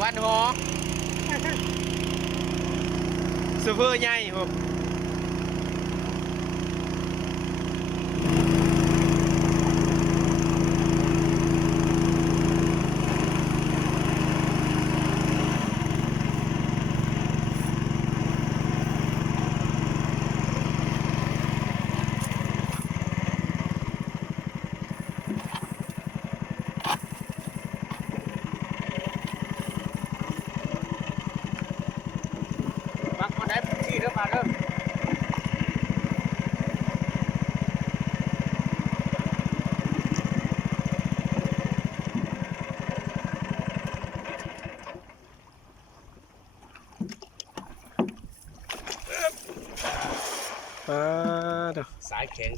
วันหอซูเปอร์ใหญ่ผม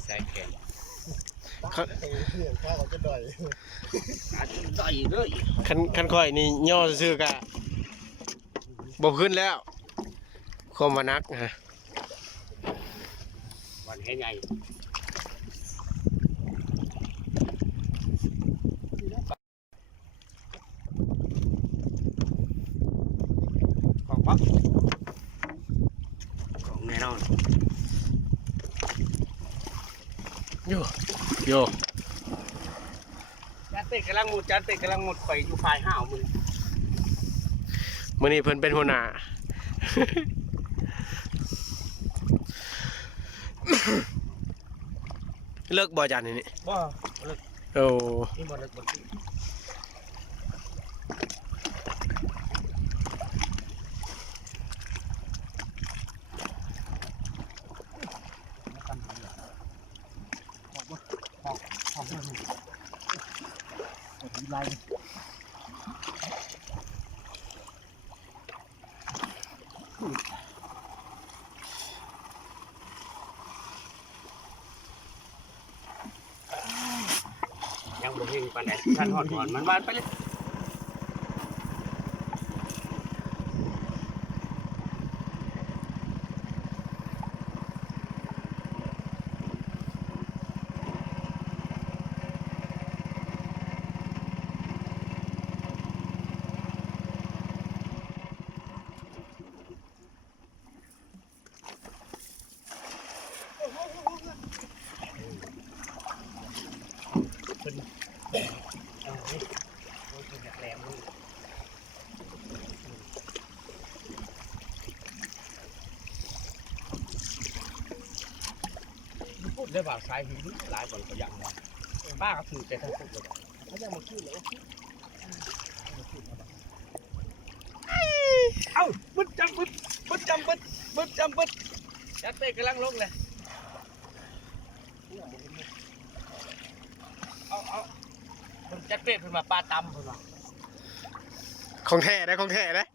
สายแข็งข้าเขาจะด่อยเลยคันค่อยนี่ย่อซื่อกะบ่ขึ้นแล้วความว่านักฮะวันแค่ใหญ่ของปั๊บของแน่นอนโยจานเตะกำลังหมดไปอยู่ฝ่ายห้าวมื้อนี้เพิ่นเป็นหัวหน้า เลิกบ่จานนี่บ่เลิกโอ้นี่บ่เลิกบ่ยังบ่เห็นปานใดท่านฮอดก่อนมันวานไปเลยพูดได้บ่าวสายหินหลายคนก็ยังป้าก็ถือแต่ทั้งพูดเลยเขายังมาขึ้นเลยเอ้าบึ้ดจำบึ้ดจัดเตะกำลังลงเลยเอามันจัดเตะเป็นมาปลาตำเป็นมาของแท้นะ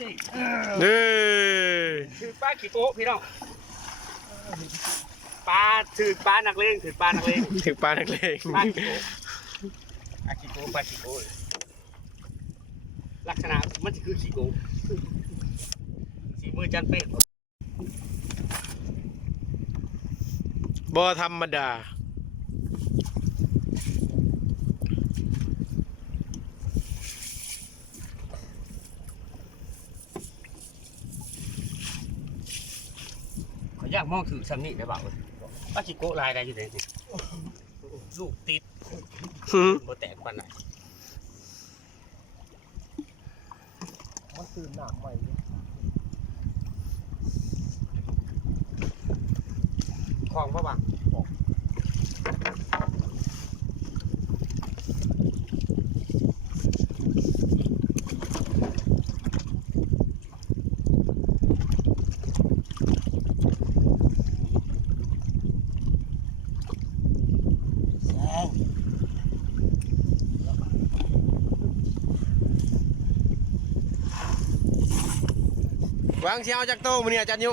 นี่ถือปลาขี้โป๊ะพี่น้องถือปลานักเลงปลาขี้โป๊ะปลาขี้โป๊ะลักษณะมันคือขี้โป๊ะสีมือจันเป็ดบ่ธรรมดาอยากมองถือซ้ำนี่ได้เปล่าป้าชิโก้ลายได้อยู่ไหนลูกติดโบแตกปันไหนมันตื่นหนักใหม่คลองปะบัง วางเชียวจากโต้มื้อนี้อาจารย์ยุ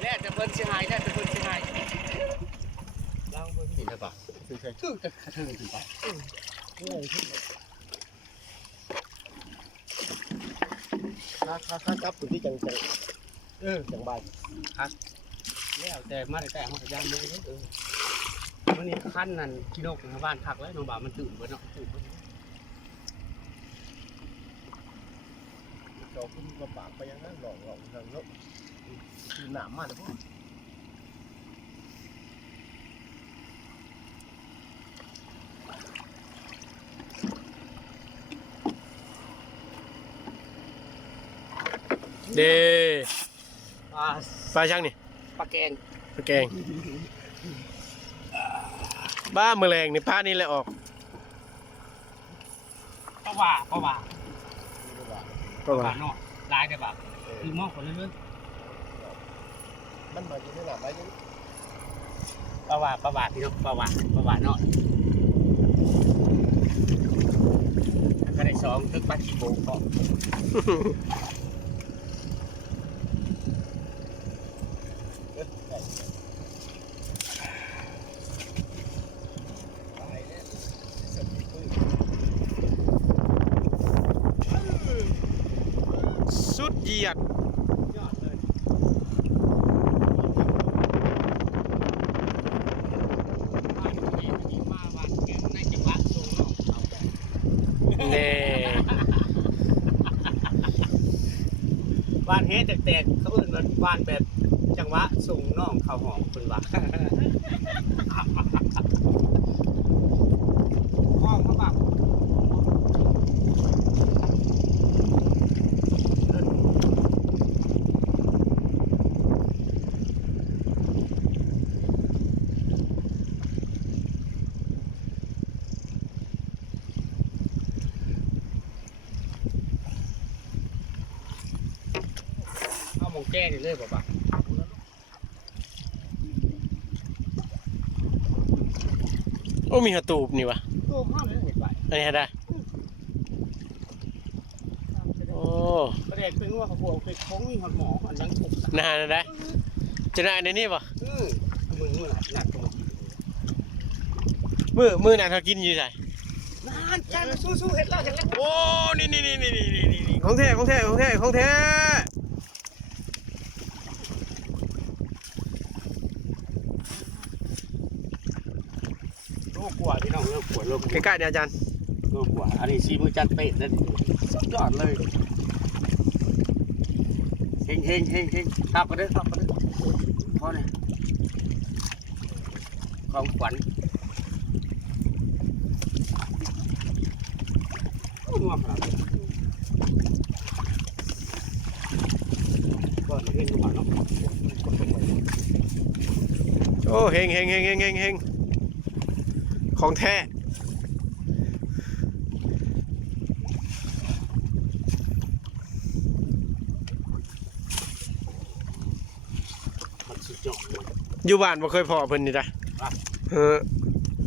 แล่จะเพิ่นสิหายแล่จะเพิ่นสิหายลองเพิ่นสิได้ป่ะ คือใคร คือจะกระเทือนสิป่ะ ข้าจับอยู่ที่จังจังใบ แล้วแต่มาแต่มันก็ย่างมือวันนี้ขั้นนั่นกินกในบ้านคักแล้วน้องบ่าวมันตื่นเบิดเนาะตื่นเบิด เราขึ้นลำบากไปยังนั้นหลอกทางเนาะคือหนามมากเลยพวก เด้ ปลา ปลาช่างนี่ ปลาแกง ปลาแกงบ้าแมลงนี่ปลานี่แหละออก ปลาหว่าปลาหว่า ปลา ป ว่า ลาเนาะลายได้ป่ะคือมองคนเรื่อย มันมาอยู่ในหนามไรนี่ ๆปลาหว่าพี่น้องปลาหว่าเนาะแล้วก็ได้สองตึกปลาขี้โบกก็ ตายเนี่ยสติปื้ สุดเหยียด ยอดเลยบ้านนี้มีมาวันแกงในจังหวัดสูงเนาะเอาแบบ เน่ บ้านเฮ็ดแตกๆเขาเอื่นว่าบ้านแบบจังหวะสูงน้องข้าวหอมคุณว่าห้องเขาบักเอาหมองแก้นี่เลยบ่ปะ โอ้มีหะตูบนี่วะ โอ้ห้ามเลยเห็นไหว อันนี้ให้ได้โอ้ ประเด็นเป็นว่าเขาบอกเป็นโค้งมีหอดหมออันยังถูก นานได้จะได้ในนี้ปะ มือหนักตรง มือหนักเขากินอยู่ใส่ นานจังสู้ๆเห็ดแล้วเห็ดแล้ว โอ้นี่ของแท้ของแท้ของแท้ของแท้ โลกกว่าพี่น้องโลกกว่าโลก ใกล้ๆเนี่ยอาจารย์ โลกกว่าอันนี้ซีมือจันเป็ดนั่นสุดยอดเลยเฮงทับกันเด้อพอเนี่ยของขวัญงวงครับก็มาเห็นหัวเนาะ โอ้เฮงของแท้ มันสุดยอดเลย อยู่บ้านบ่เคยพอเพิ่นนี่จ้ะ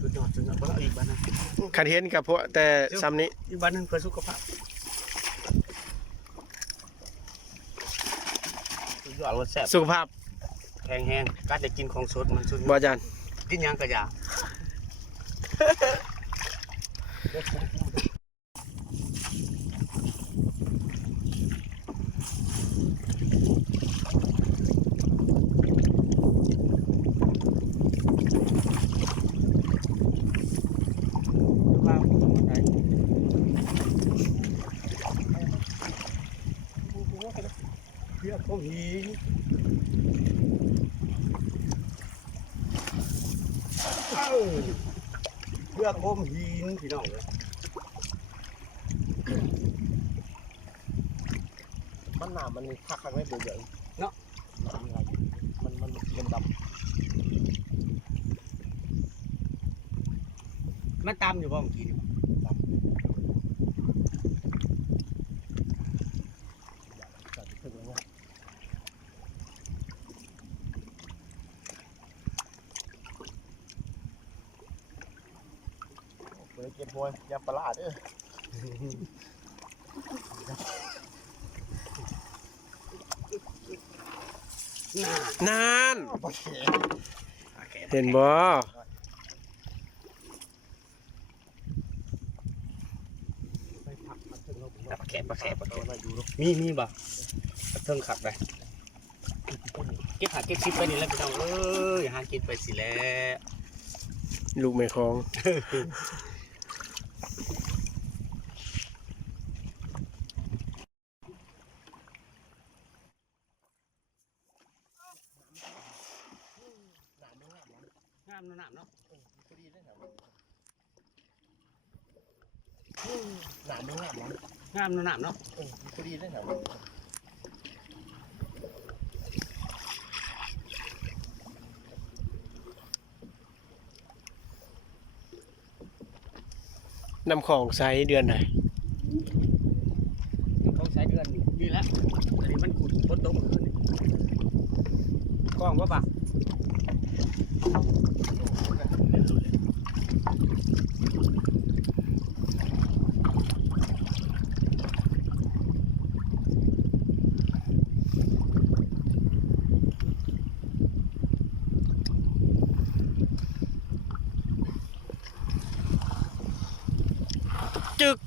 สุดยอดบ้านอีกบ้านนึง คันเห็นกับพวกแต่ซ้ำนี้ อีกบ้านนึงเพื่อสุขภาพสุดยอดรสแซ่บ สุขภาพ แห้งๆการจะกินของสดมันสุด บ่อาจารย์ กินยังกระยาเพื่อของหินเพื่อโคมหินพี่น้องเลย มันหนามมันคักข้างในเบื่อเนาะมันดำ มันตำอยู่บ่เมื่อกี้นี่ เก็บหวยยาปลาเด้อ นาน โอเค เห็นบ่ ไปผักมาถึงเรา ปลาแคบอะไรอยู่ลูก มีบ่เทิงขักเลยเก็บหาเก็บซิปไปนี่แล้วพี่น้องหากินไปสิแล้ว ลูกแม่คองงามน้ำเนาะ พอดีเลยหนามไม่งามหรอง ามน้ำเนาะ พอดีเลยหนาม น้ำของไซเดือนไหน เขาใช้เดือนนี่แหละอันนี้มันขุดพดตกขึ้นกล้องว่าปะ จึก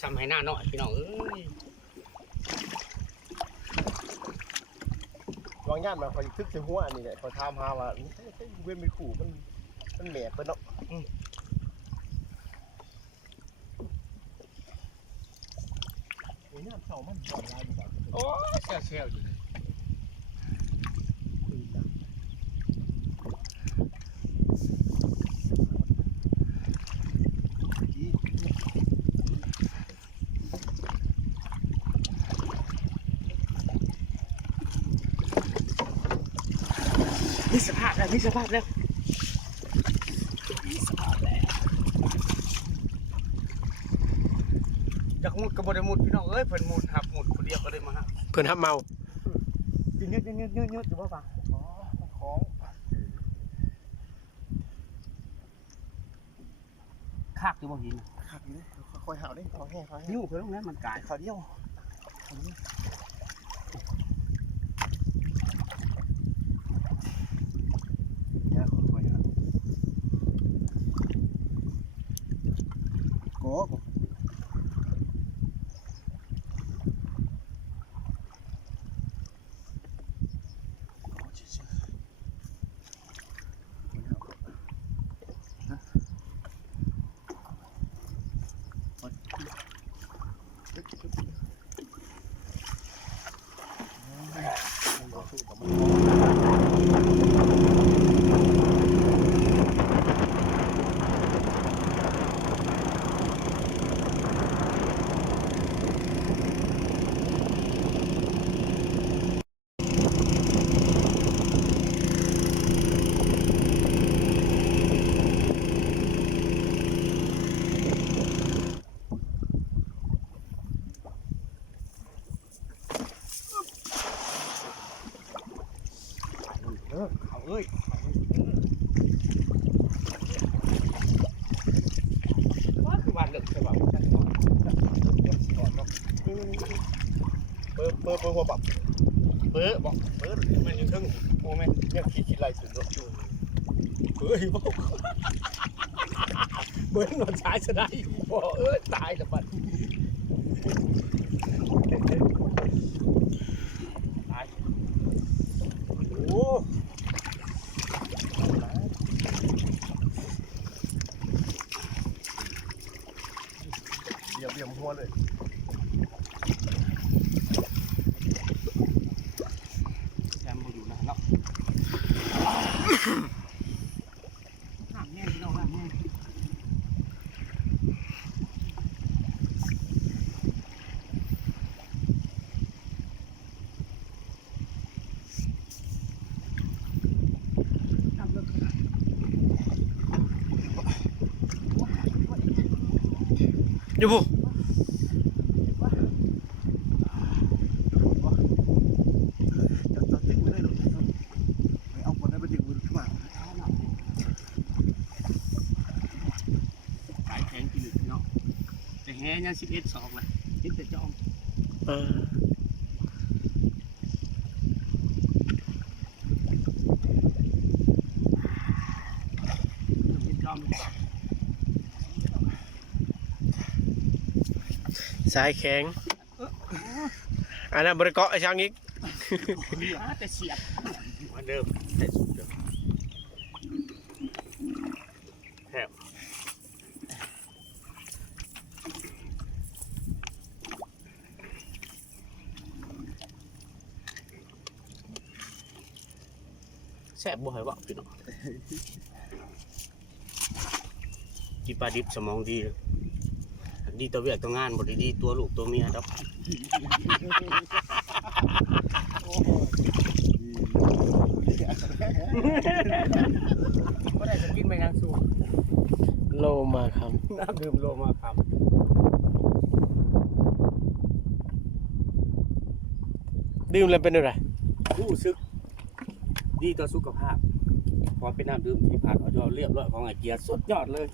ทำให้หน้าหน่อยพี่น้องวางย่านมาคอยทึกใส่หัวอันนี้แหละคอยถามหาว่าเว้นไม่ขู่มันแหลกไปเนาะย่านเสามันก่อนลายอยู่แบบ โอ้เชี่ยวอยู่เลย มีสภาพแล้วมีสภาพแล้วจากมุดกับบไดมุดพี่น้องเอ้ยเพิ่นมุดหับมุดคนเดียวก็เลยมาฮะ เพิ่นฮับเมา ยืดอยู่บ่ปะ ของ คากอยู่บ่หิน ขับอยู่เลยคอยหาดิเอาแห้เขาให้ นิ้วเพิ่นตรงนั้นมันกาย เขาเดียวเนี่ยคอยหาโก้ เอาเอ้ยว่าคือวันเลิกใช่ป่ะ เปิดหัวปับ เปิดบอกเปิดมันยังทึ่งโอ้แม่ เนี่ยคิดไรสุดด้วย เฮ้ยบอกเบิ้ลนอนชายจะได้บอกตายแต่บัดตาย โอ้เบี่ยมหัวเลย แยมอยู่นะเนาะน้ำแง่พี่น้องน้ำแง่ อยู่ผู้ จะติ๊กไว้ได้หรอไม่เอาคนนั้นไปถึงมือขึ้นมา ยัง11ศอกล่ะติดแต่จอม ติดจอม สายแข็งอันนั้นบริเกาะไอ้ช่างอีก แต่เสียบ มาเดิมแต่สุดเดิมแถบ แซ่บบ่ให้ว่าพี่น้องกินปลาดิบสมองดีดีตัวเวียกตัวงานบ่ได้ดีตัวลูกตัวเมียดอกบ่ได้จะกินไปยังสูง โลมาครับ น้ำดื่มโลมาครับ ดื่มแล้วเป็นอะไร รู้สึกดีต่อสุขภาพพอเป็นน้ำดื่มที่ผ่านออยเรียบร้อยของไอเกียร์สุดยอดเลย